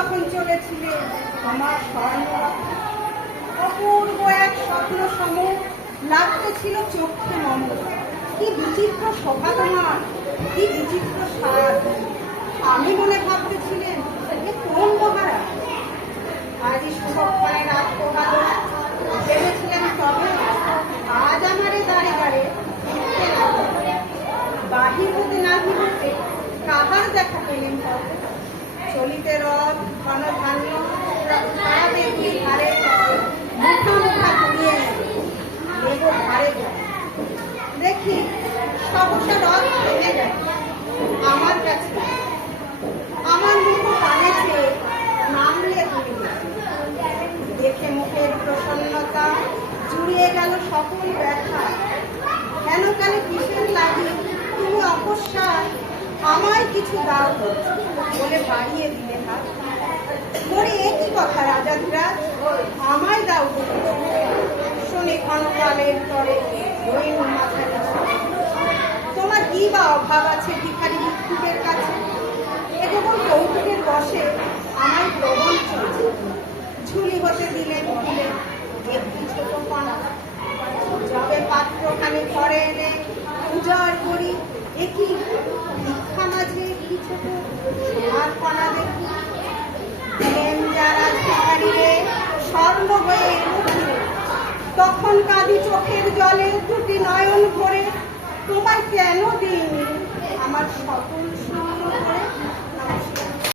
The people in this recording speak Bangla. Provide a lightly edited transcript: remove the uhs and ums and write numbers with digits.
যখন চলেছিলে আমার স্বর্ণ অপূর্ব এক স্বপ্ন সম লাগতেছিল চোখে মম। কি বিচিত্র শোভা তোমার, কি বিচিত্র স্বাদ। আমি মনে ভাবতেছিলেন এ কোন মহারাজ। আজই শুভক্ষণে রাত পোহালো, ভেবেছিলেন তবে আজ আমারে দাঁড়ে দাঁড়ে ফিরতে লাগলো। বাহির হতে না হতে কাহার দেখা পেলেন তবে। চলিতে রথ ঘনধান্য সারাতে দুই ধারে মুখা মুখা ঘুরিয়ে নেব ধারে যায়। দেখি সহসা রথ থেমে যায় আমার কাছে। আমার মুখ কানেছে নামলে তুমি। দেখে মুখের প্রসন্নতা জুড়িয়ে গেল সকল ব্যথা। কেন কেন কিসের লাগে তুমি অকস্মাৎ আমায় কিছু দাও বলে বাড়িয়ে দিলে হাত। মরে একই কথা রাজাধিরাজ, আমায় দাও শুনে ক্ষণকালের তরে হইল মাথা নিচু। তোমার কি বা অভাব আছে ভিখারি ভিক্ষুকের কাছে? এ কেবল কৌতুকের বসে আমায় প্রবল চলছে। ঝুলি হতে দিলেন খুলে একটি ছোট কণা। যবে পাত্রখানে ঘরে এনে উজাড় করি একই ভিক্ষা মাঝে কি ছোট সোনার কণা দেখি। দিলেন যারা ভিখারিরে স্বর্ণ হয়ে উঠিলে, তখন কাঁদি চোখের জলে দুটি নয়ন ভরে। তোমায় কেন দিইনি আমার সকল শূন্য করে?